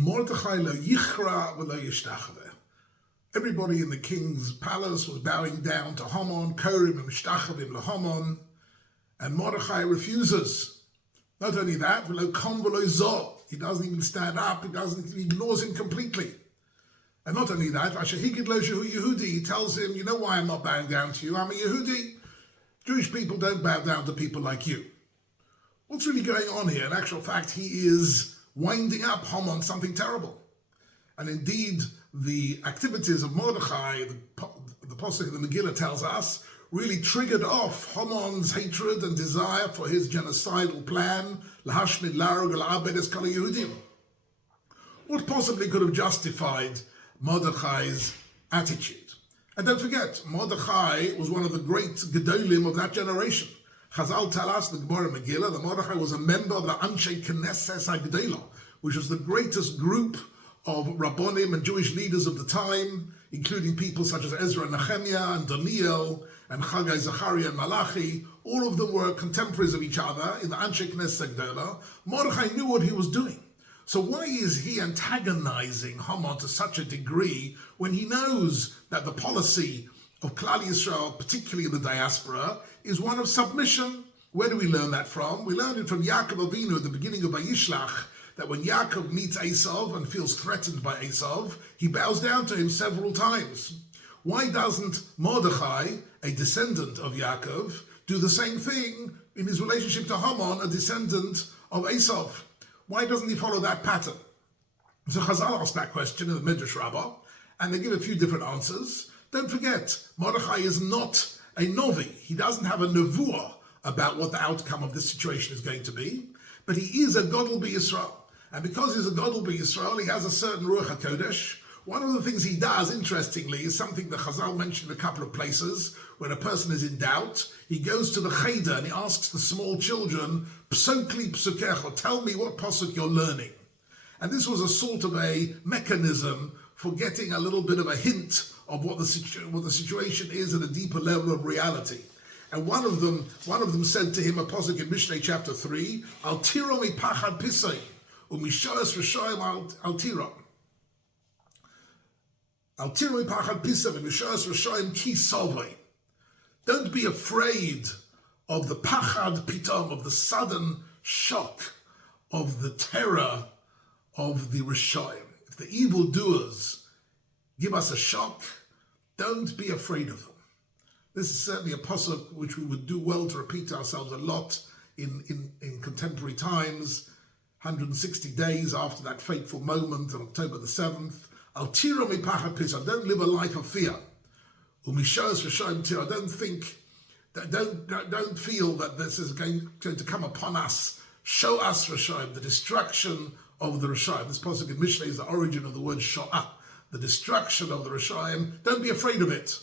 Mordechai lo yichra v'lo yishtachave. Everybody in the king's palace was bowing down to Haman, Purim and mishtachavim leHaman, and Mordechai refuses. Not only that, v'lo kom v'lo zo. He doesn't even stand up. He ignores him completely. And not only that, Ashahigid lo shehu Yehudi. He tells him, you know why I'm not bowing down to you? I'm a Yehudi. Jewish people don't bow down to people like you. What's really going on here? In actual fact, he is winding up Haman something terrible. And indeed, the activities of Mordechai, the Pasuk in the Megillah tells us, really triggered off Haman's hatred and desire for his genocidal plan, Lahashmid Larug al-Abed es Kala Yehudim. What possibly could have justified Mordechai's attitude? And don't forget, Mordechai was one of the great Gedolim of that generation. Chazal tell us, the Gemara Megillah, that Mordechai was a member of the Anshe Knesses HaGedolah, which was the greatest group of Rabbonim and Jewish leaders of the time, including people such as Ezra and Nehemiah and Daniel and Chagai, Zachariah and Malachi. All of them were contemporaries of each other in the Anshe Knesses HaGedolah. Mordechai knew what he was doing. So why is he antagonizing Haman to such a degree when he knows that the policy of Klal Yisrael, particularly in the diaspora, is one of submission? Where do we learn that from? We learned it from Yaakov Avinu at the beginning of Vayishlach, that when Yaakov meets Esav and feels threatened by Esav, he bows down to him several times. Why doesn't Mordechai, a descendant of Yaakov, do the same thing in his relationship to Haman, a descendant of Esav? Why doesn't he follow that pattern? So Chazal asked that question in the Midrash Rabbah, and they give a few different answers. Don't forget, Mordechai is not a Novi. He doesn't have a nevuah about what the outcome of this situation is going to be, but he is a Godel B'Yisrael. And because he's a Godel B'Yisrael, he has a certain Ruach HaKodesh. One of the things he does, interestingly, is something that Chazal mentioned in a couple of places. When a person is in doubt, he goes to the Cheder and he asks the small children, Psokli Psukecho, tell me what pasuk you're learning. And this was a sort of a mechanism for getting a little bit of a hint of what the situation is at a deeper level of reality. And one of them said to him, a pasuk in Mishlei chapter 3, Al tiro mi pachad pisay, u'mishoyas v'shoyim al tiro. Al tiro mi pachad pisay, u'mishoyas v'shoyim ki sovay. Don't be afraid of the pachad pitom, of the sudden shock, of the terror of the Rishoyim. If the evildoers give us a shock, don't be afraid of them. This is certainly a pasuk which we would do well to repeat ourselves a lot in contemporary times, 160 days after that fateful moment on October the 7th. Al tiro mi pachad pisah, don't live a life of fear. Umishos v'shoim tiro, don't feel that this is going to come upon us. Show us Rishoim, the destruction of the Rishoim. This pasuk in Mishlei is the origin of the word sho'ah, the destruction of the Rishoim. Don't be afraid of it.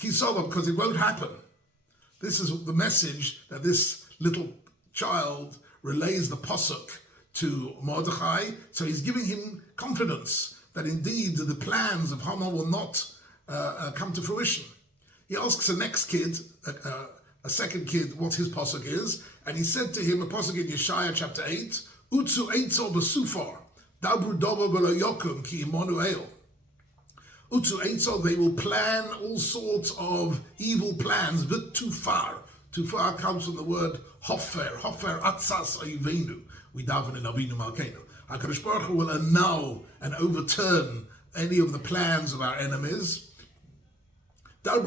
Kisova, because it won't happen. This is the message that this little child relays the pasuk to Mordechai. So he's giving him confidence that indeed the plans of Haman will not come to fruition. He asks the next kid, a second kid, what his pasuk is, and he said to him, a pasuk in Yeshaya chapter 8, Utsu eitzo b'sufar, dabru dova v'lo yokum ki imonu el. Utsu eitzo, they will plan all sorts of evil plans, v't too far. Too far comes from the word hofer atzas ayivenu. We daven in Avinu Malkeinu. HaKadosh Baruch Hu will annul and overturn any of the plans of our enemies. They'll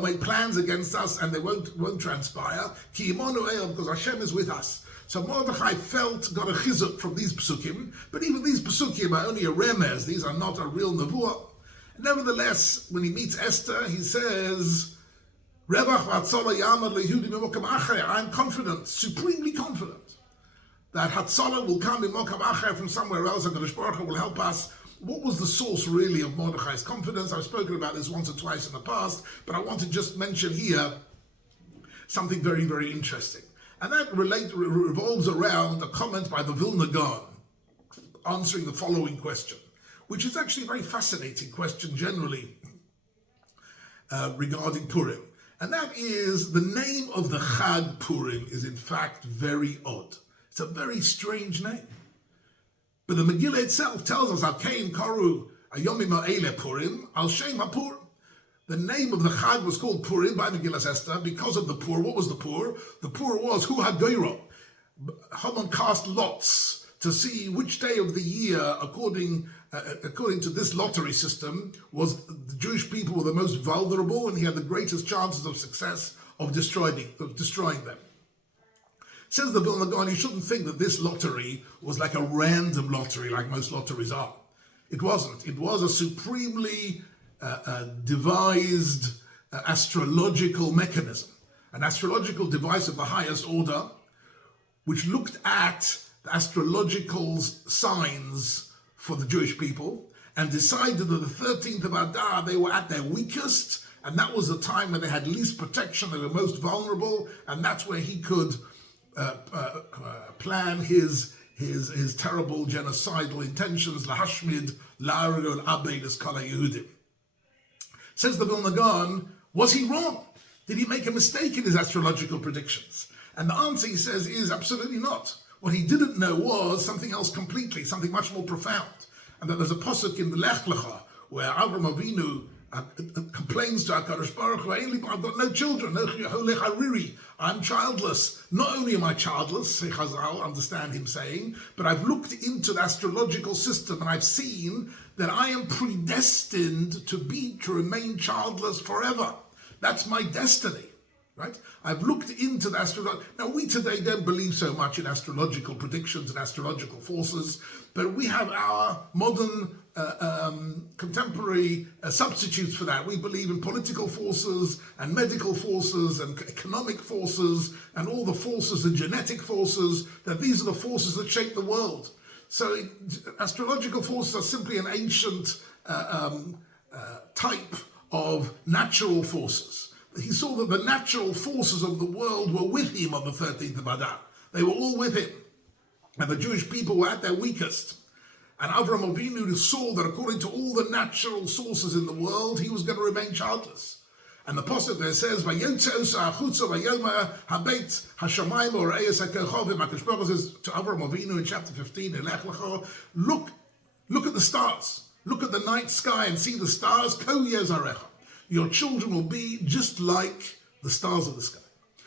make plans against us and they won't transpire. Ki imonu el, because Hashem is with us. So Mordechai got a chizuk from these psukim, but even these psukim are only a remez. These are not a real nevuah. Nevertheless, when he meets Esther, he says, I'm confident, supremely confident, that Hatzalah will come in Mokam Acher from somewhere else, and HaKadosh Baruch Hu will help us. What was the source really of Mordechai's confidence? I've spoken about this once or twice in the past, but I want to just mention here something very, very interesting. And that revolves around a comment by the Vilna Gaon answering the following question, which is actually a very fascinating question generally regarding Purim. And that is, the name of the Chag Purim is in fact very odd. It's a very strange name. But the Megillah itself tells us, Al-Kain Koru Ayomim Ha'ele Purim, Al-Shem HaPur. The name of the Chag was called Purim by Megillah Esther because of the Pur. What was the Pur? The Pur was Hu HaGoyro. Haman cast lots to see which day of the year, according to this lottery system, was the Jewish people were the most vulnerable, and he had the greatest chances of success of destroying them. Says the Vilna Gaon, you shouldn't think that this lottery was like a random lottery like most lotteries are. It wasn't. It was a supremely devised astrological mechanism, an astrological device of the highest order, which looked at the astrological signs for the Jewish people and decided that the 13th of Adar, they were at their weakest, and that was the time when they had least protection, they were most vulnerable, and that's where he could plan his terrible genocidal intentions, lahashmid, la'arul abeidus kala Yehudim. Says the Vilna Gaon, was he wrong? Did he make a mistake in his astrological predictions? And the answer, he says, is absolutely not. What he didn't know was something else completely, something much more profound. And that there's a pasuk in the Lech Lecha where Avram Avinu complains to HaKadosh Baruch Hu, I've got no children, I'm childless. Not only am I childless, say Chazal, understand him saying, but I've looked into the astrological system and I've seen that I am predestined to remain childless forever. That's my destiny, right? I've looked into the astrology. Now, we today don't believe so much in astrological predictions and astrological forces, but we have our modern contemporary substitutes for that. We believe in political forces and medical forces and economic forces and all the forces and genetic forces, that these are the forces that shape the world. So astrological forces are simply an ancient type of natural forces. He saw that the natural forces of the world were with him on the 13th of Adar. They were all with him. And the Jewish people were at their weakest. And Avram Avinu saw that according to all the natural sources in the world, he was going to remain childless. And the pasuk there says, "Vayotze osa achutza vayomer habeit hashamayim orayis hakochovim." HaKadosh Baruch Hu says to Avram Avinu in chapter 15 in Lech Lecha, look at the stars, look at the night sky and see the stars. Ko yezarecha, your children will be just like the stars of the sky.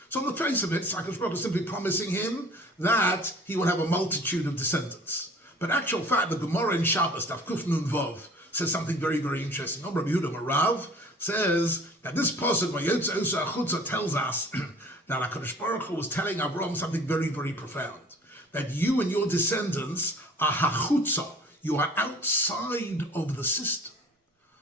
So on the face of it, HaKadosh Baruch Hu is simply promising him that he will have a multitude of descendants. But actual fact, the Gemara in Shabbos, Daf Kuf Nun Vav, says something very, very interesting. Rabbi Yehuda Marav says that this pasuk Vayotze osa achutza tells us that HaKadosh Baruch Hu was telling Avram something very, very profound. That you and your descendants are hachutza. You are outside of the system.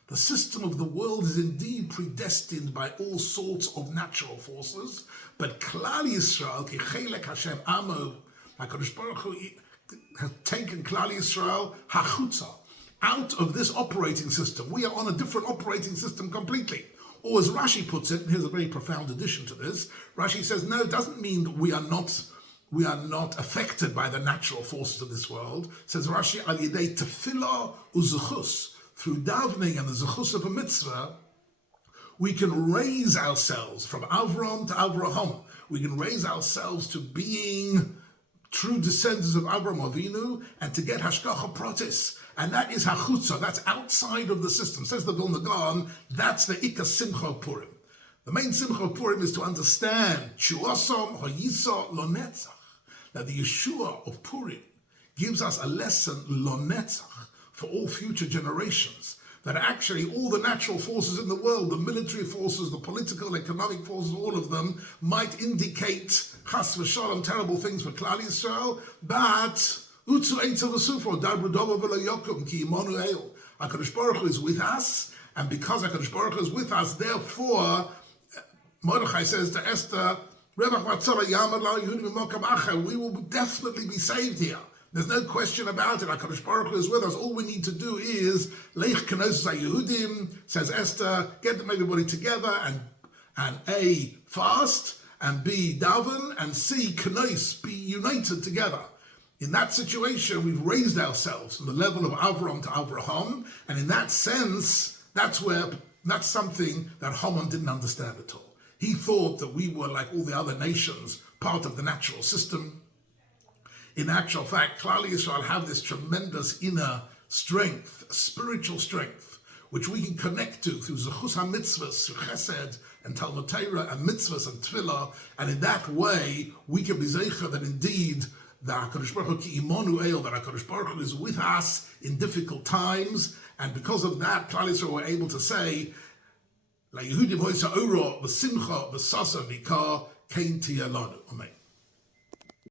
The system of the world is indeed predestined by all sorts of natural forces, but Klal Yisrael, ki chelek Hashem amo, HaKadosh Baruch Hu has taken Klal Yisrael hachutza, out of this operating system. We are on a different operating system completely. Or as Rashi puts it, and here's a very profound addition to this, Rashi says, no, it doesn't mean that we are not affected by the natural forces of this world. Says Rashi, al yedei tefillah uzuchus, through davening and the zuchus of a mitzvah, we can raise ourselves from Avram to Avraham. We can raise ourselves to being true descendants of Avram Avinu and to get hashgacha pratis. And that is hachutza, that's outside of the system. Says the Vilna Gaon, that's the Ika Simcha of Purim. The main Simcha of Purim is to understand Shuasom Hayisa Lonetzach, that the Yeshua of Purim gives us a lesson Lonetzach for all future generations. That actually all the natural forces in the world, the military forces, the political, economic forces, all of them might indicate chas v'shalom, terrible things for Klal Yisrael, but utzu eitzel v'sufo, dabru dova v'lo yokum, ki imonu el. HaKadosh Baruch Hu is with us, and because HaKadosh Baruch Hu is with us, therefore, Mordechai says to Esther, we will definitely be saved here. There's no question about it. HaKadosh Baruch Hu is with us. All we need to do is Leich Kenosos HaYehudim, says Esther, get them everybody together and A, fast, and B, daven, and C, Kenos, be united together. In that situation, we've raised ourselves from the level of Avram to Avraham, and in that sense, that's something that Haman didn't understand at all. He thought that we were like all the other nations, part of the natural system. In actual fact, Klal Yisrael have this tremendous inner strength, spiritual strength, which we can connect to through Zechus HaMitzvahs, through Chesed and Talmud Torah and Mitzvahs and Tefillah, and in that way we can be zeicha that indeed the HaKadosh Baruch Hu ki Immanuel, that HaKadosh Baruch Hu is with us in difficult times, and because of that, Klal Yisrael were able to say, La Yehudim hoysa ora v'simcha v'sasa v'ikar kein tiyeh lanu. Amen.